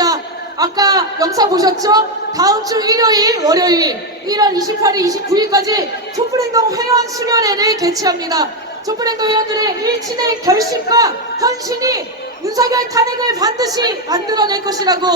준비했습니다. 아까 영상 보셨죠? 다음 주 일요일, 월요일 1월 28일, 29일까지 촛불행동 회원 수련회를 개최합니다. 촛불행동 회원들의 일치된 결심과 헌신이 윤석열 탄핵을 반드시 만들어낼 것이라고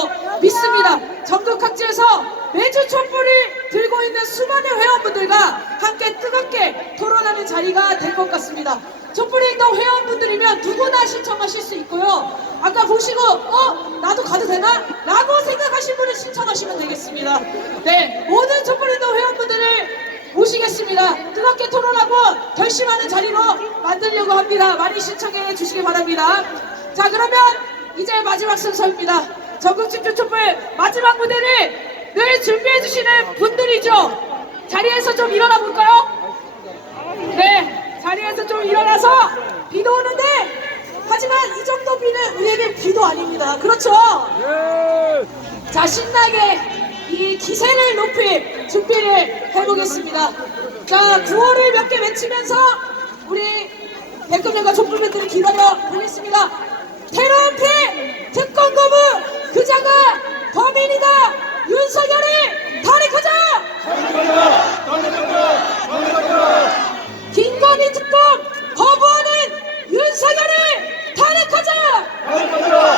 믿습니다. 전국 각지에서 매주 촛불을 들고 있는 수많은 회원분들과 함께 뜨겁게 토론하는 자리가 될 것 같습니다. 촛불행동 회원분들이면 누구나 신청하실 수 있고요. 아까 보시고 어 나도 가도 되나? 라고 생각하신 분은 신청하시면 되겠습니다. 네 모든 촛불행동 회원분들을 모시겠습니다. 뜨겁게 토론하고 결심하는 자리로 만들려고 합니다. 많이 신청해 주시기 바랍니다. 자 그러면 이제 마지막 순서입니다. 집중 촛불 마지막 무대를 늘 준비해 주시는 분들이죠. 자리에서 좀 일어나 볼까요? 네, 자리에서 좀 일어나서 비도 오는데 하지만 이 정도 비는 우리에게 비도 아닙니다. 그렇죠? 자, 신나게 이 기세를 높일 준비를 해보겠습니다. 자, 구호를 몇 개 외치면서 우리 백금년과 촛불맨들을 기다려 보겠습니다. 테러 은폐 특권 거부 그자가 범인이다 윤석열을 탄핵하자 윤석열을 탄핵하자! 탄핵이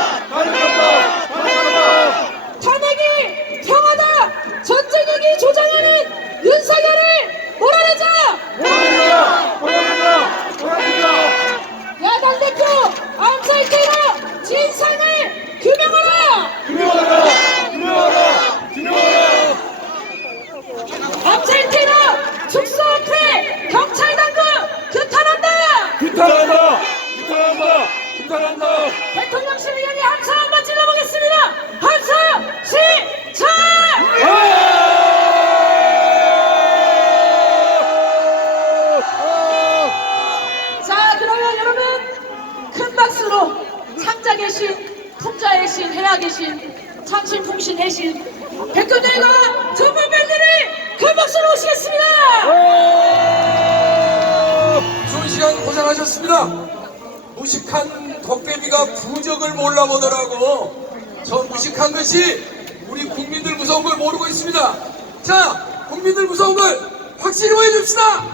무서운 걸 모르고 있습니다. 자, 국민들 무서운 걸 확실히 보여줍시다.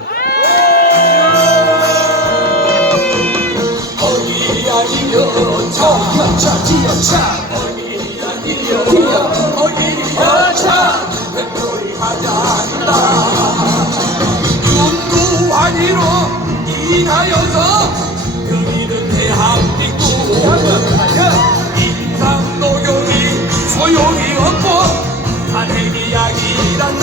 어디 아니여 차 기어차 어디 아니여 어디 여차 백돌이 가자한다. 윤두환이로 인하여서 여기는 대한민국 인상노용이 소용이 없고 탄핵 이야기란다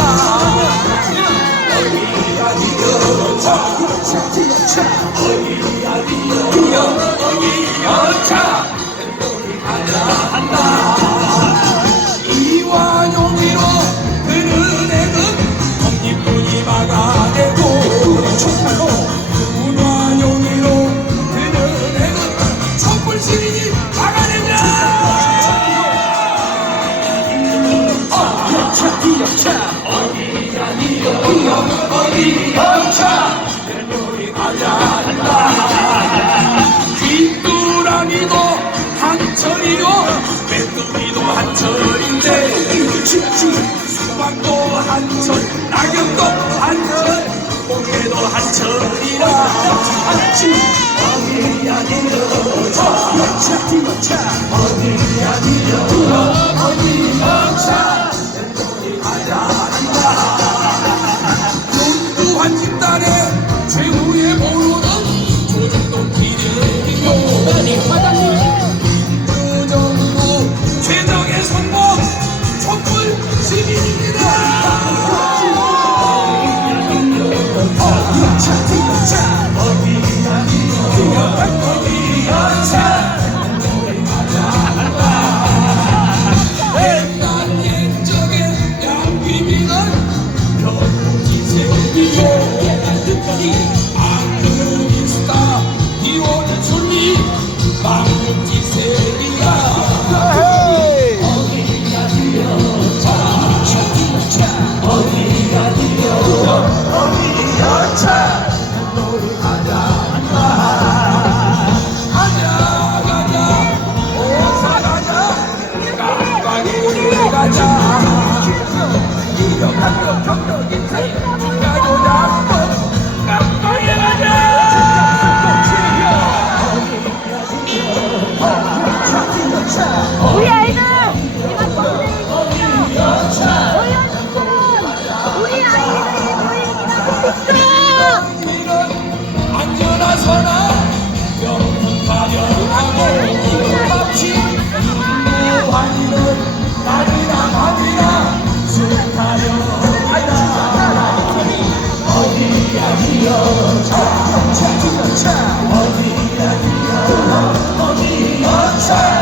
영차 백돌이 가자 한다 뒷두랑이도 한철이요 메뚜기도 한철인데 수박도 한철 낙엽도 한철 꽃게도 한철이라 어디 아니여 차 어디 아니여 어디 영차 백돌이 가자 한다 para me dizer. 우리 아이들 이만 보내주세요. 오연 친구는 우리 아이들이 보이기라고 믿어. 안전하서나 영혼 가려하고 밥치 무한이는 나비나 밤이나 술타려 하다 어디야 기어차 어디야 기어차 어디야 기어차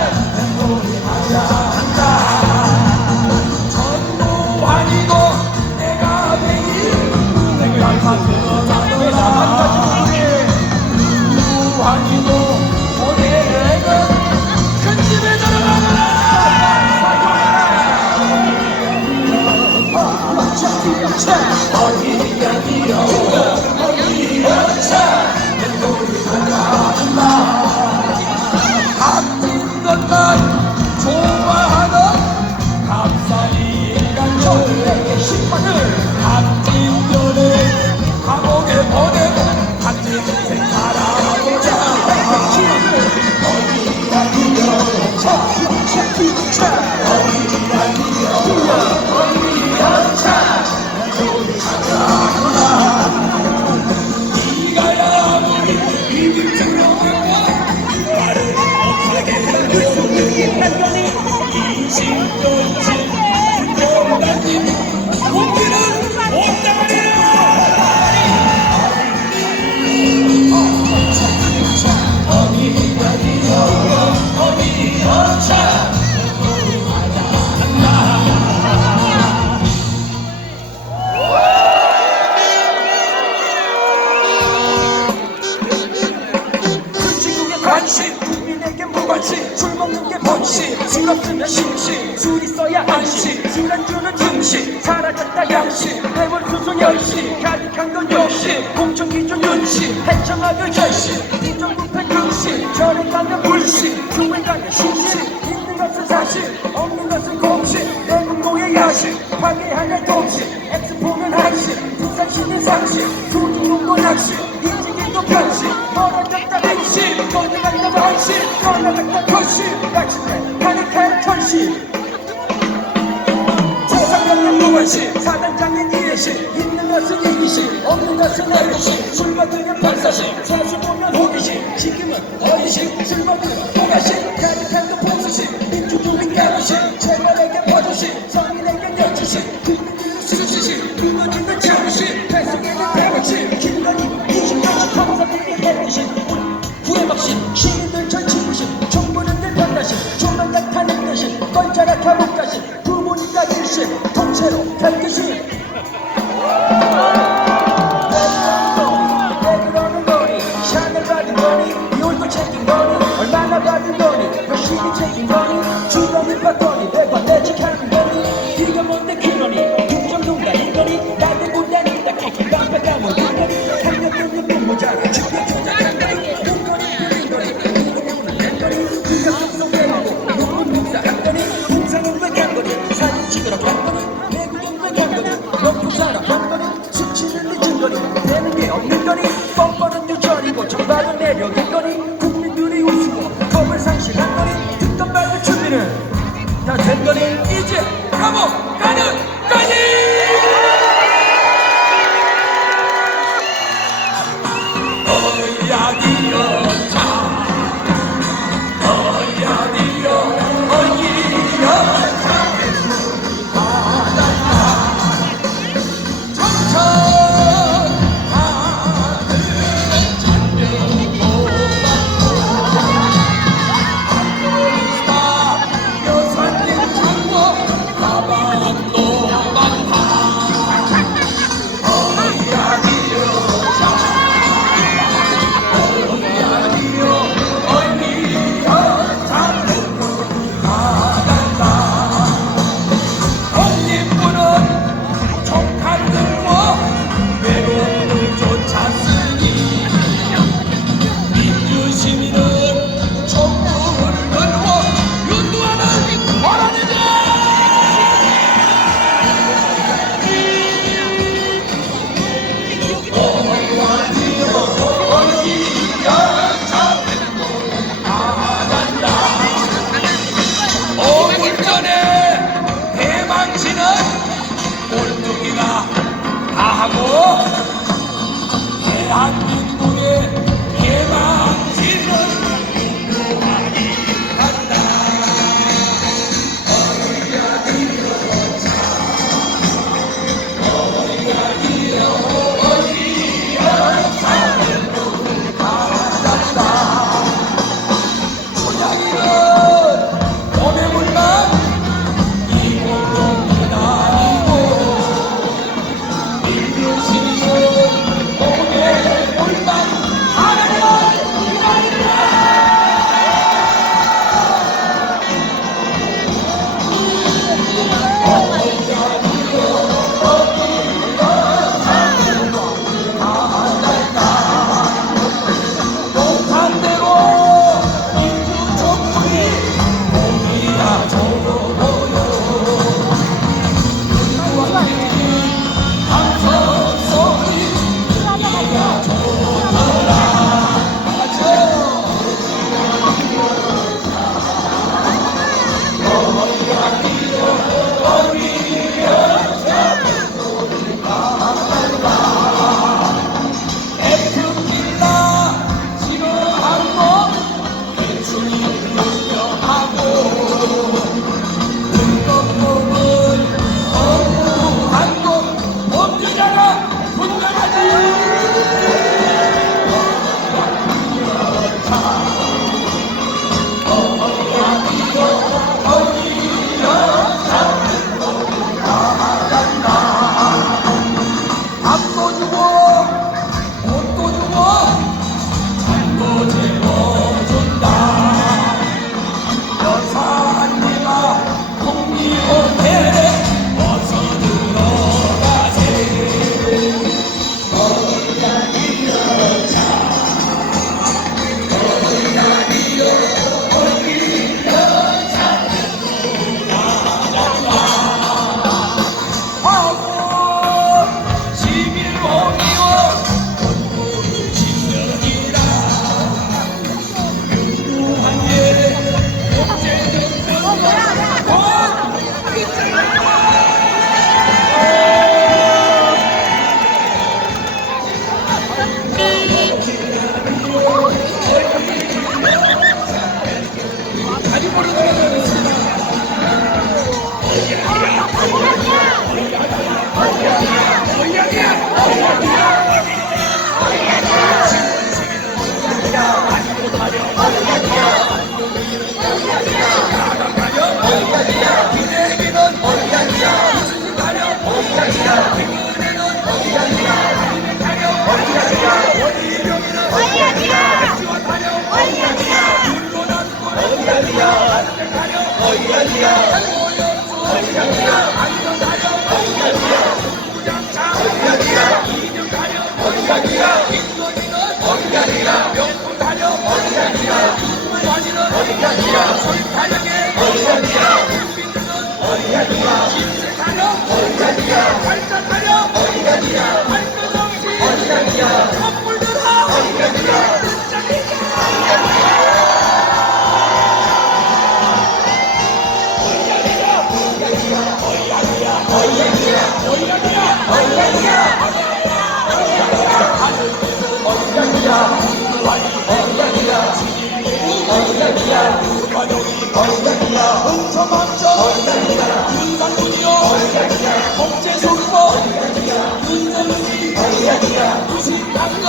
무식한 것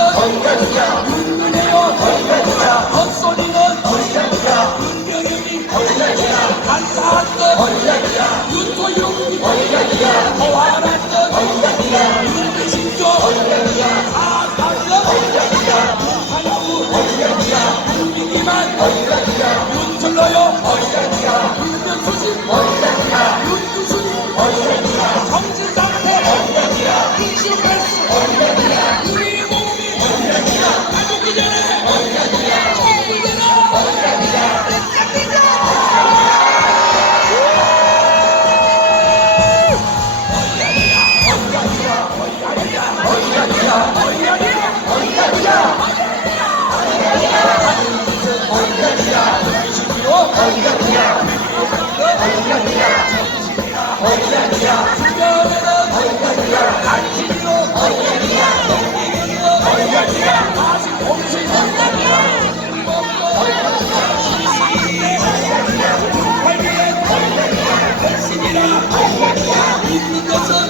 윤근혜요 헛소리는 윤경영이 간사한 것. 윤토용 있는 것은